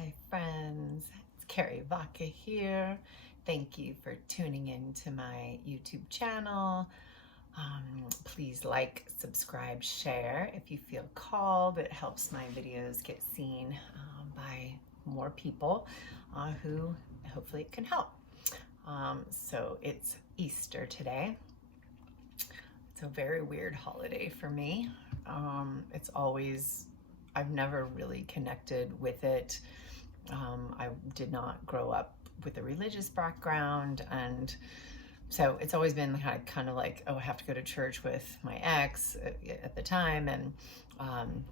Hi friends, it's Carrie Vaca here. Thank you for tuning in to my YouTube channel. Please like, subscribe, share if you feel called. It helps my videos get seen by more people who hopefully it can help. So it's Easter today. It's a very weird holiday for me. I've never really connected with it. I did not grow up with a religious background, and so it's always been kind of like, oh, I have to go to church with my ex at the time and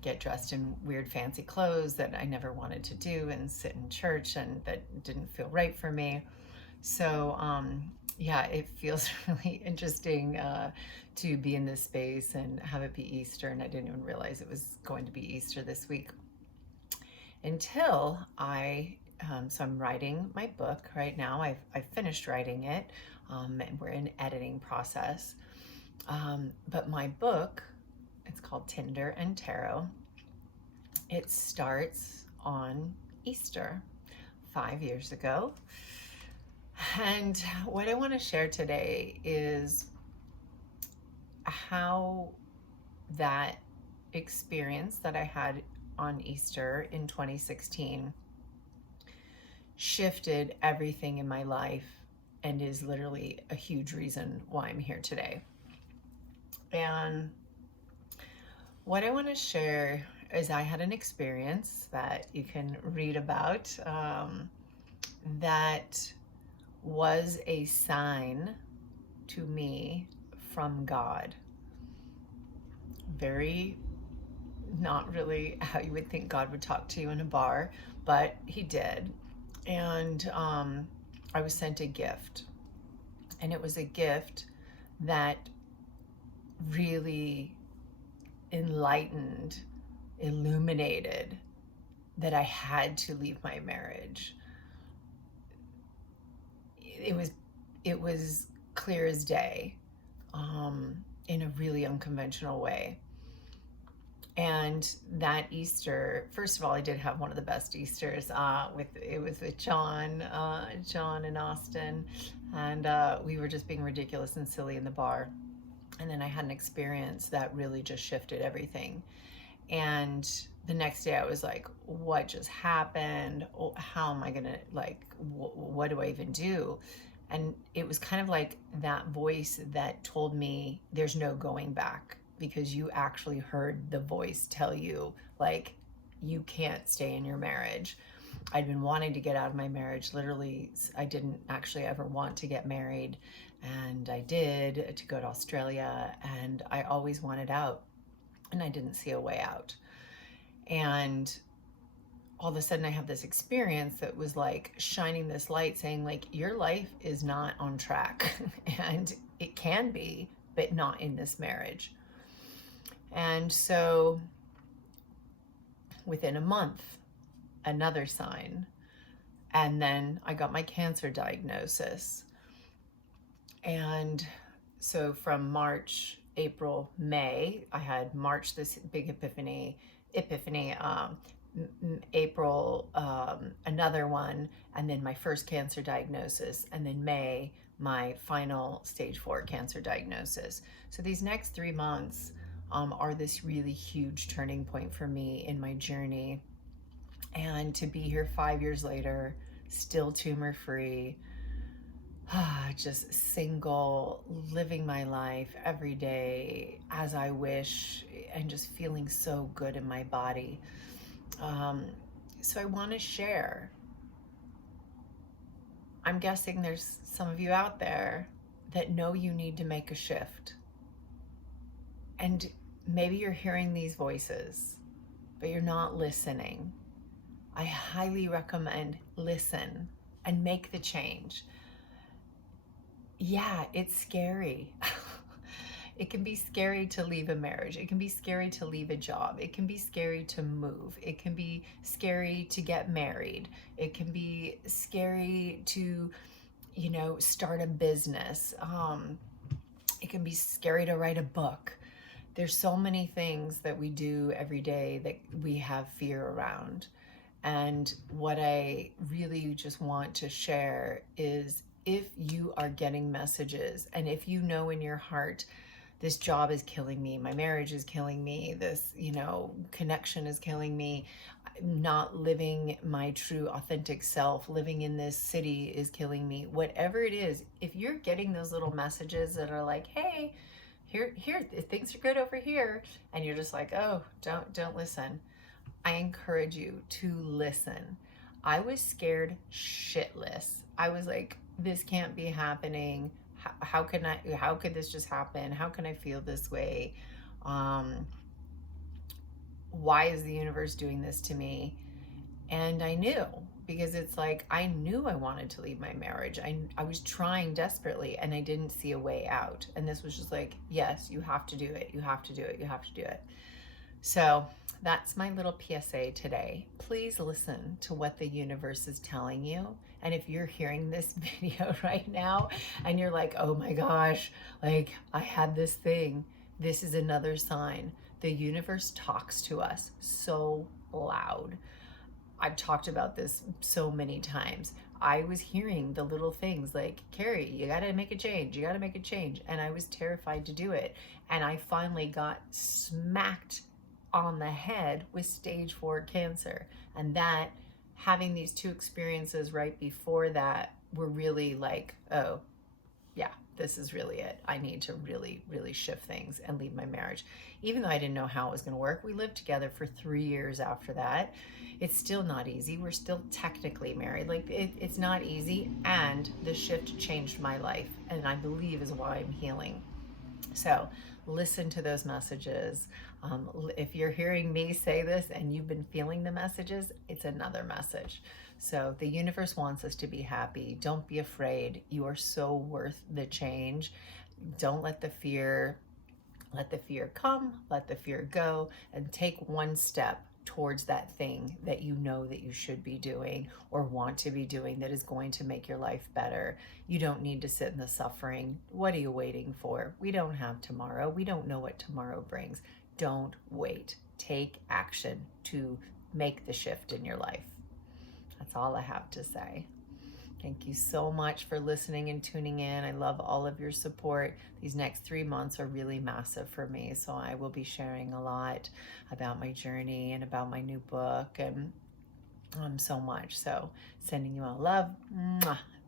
get dressed in weird fancy clothes that I never wanted to do and sit in church, and that didn't feel right for me. So yeah, it feels really interesting to be in this space and have it be Easter, and I didn't even realize it was going to be Easter this week until so I'm writing my book right now. I've finished writing it, and we're in editing process. But my book, it's called Tinder and Tarot. It starts on Easter 5 years ago. And what I want to share today is how that experience that I had on Easter in 2016 shifted everything in my life and is literally a huge reason why I'm here today. And what I want to share is I had an experience that you can read about that was a sign to me from God. Very not really how you would think God would talk to you in a bar, but he did. And I was sent a gift, and it was a gift that really enlightened, illuminated that I had to leave my marriage. It was clear as day, in a really unconventional way. And that Easter, first of all, I did have one of the best Easters. It was with John and Austin, and we were just being ridiculous and silly in the bar. And then I had an experience that really just shifted everything. And the next day I was like, what just happened? How am I gonna, what do I even do? And it was kind of like that voice that told me there's no going back, because you actually heard the voice tell you, like, you can't stay in your marriage. I'd been wanting to get out of my marriage. Literally, I didn't actually ever want to get married, and I did, to go to Australia, and I always wanted out, and I didn't see a way out. And all of a sudden I have this experience that was like shining this light saying, like, your life is not on track and it can be, but not in this marriage. And so within a month, another sign. And then I got my cancer diagnosis. And so from March, April, May, I had March, this big epiphany, April, another one, and then my first cancer diagnosis, and then May, my final stage 4 cancer diagnosis. So these next 3 months are this really huge turning point for me in my journey. And to be here 5 years later, still tumor free, just single, living my life every day as I wish, and just feeling so good in my body. So I want to share. I'm guessing there's some of you out there that know you need to make a shift. And maybe you're hearing these voices, but you're not listening. I highly recommend listen and make the change. Yeah, it's scary. It can be scary to leave a marriage. It can be scary to leave a job. It can be scary to move. It can be scary to get married. It can be scary to, start a business. It can be scary to write a book. There's so many things that we do every day that we have fear around. And what I really just want to share is, if you are getting messages and if you know in your heart, this job is killing me, my marriage is killing me, this, connection is killing me, not living my true authentic self, living in this city is killing me, whatever it is, if you're getting those little messages that are like, hey, here things are good over here, and you're just like, oh, don't listen, I encourage you to listen. I was scared shitless. I was like, this can't be happening. How could this just happen? How can I feel this way? Um, why is the universe doing this to me? And I knew, because it's like, I knew I wanted to leave my marriage. I was trying desperately and I didn't see a way out. And this was just like, yes, you have to do it. You have to do it. You have to do it. So that's my little PSA today. Please listen to what the universe is telling you. And if you're hearing this video right now and you're like, oh my gosh, like I had this thing, this is another sign. The universe talks to us so loud. I've talked about this so many times. I was hearing the little things like, Carrie, you got to make a change. You got to make a change. And I was terrified to do it. And I finally got smacked on the head with stage 4 cancer. And that, having these 2 experiences right before that, were really like, oh, yeah, this is really it. I need to really, really shift things and leave my marriage. Even though I didn't know how it was going to work, we lived together for 3 years after that. It's still not easy. We're still technically married. Like it's not easy. And the shift changed my life, and I believe is why I'm healing. So listen to those messages. If you're hearing me say this and you've been feeling the messages, it's another message. So the universe wants us to be happy. Don't be afraid. You are so worth the change. Don't let the fear come, let the fear go, and take one step towards that thing that you know that you should be doing or want to be doing, that is going to make your life better. You don't need to sit in the suffering. What are you waiting for? We don't have tomorrow. We don't know what tomorrow brings. Don't wait. Take action to make the shift in your life. That's all I have to say. Thank you so much for listening and tuning in. I love all of your support. These next 3 months are really massive for me. So I will be sharing a lot about my journey and about my new book and so much. So sending you all love. Mwah.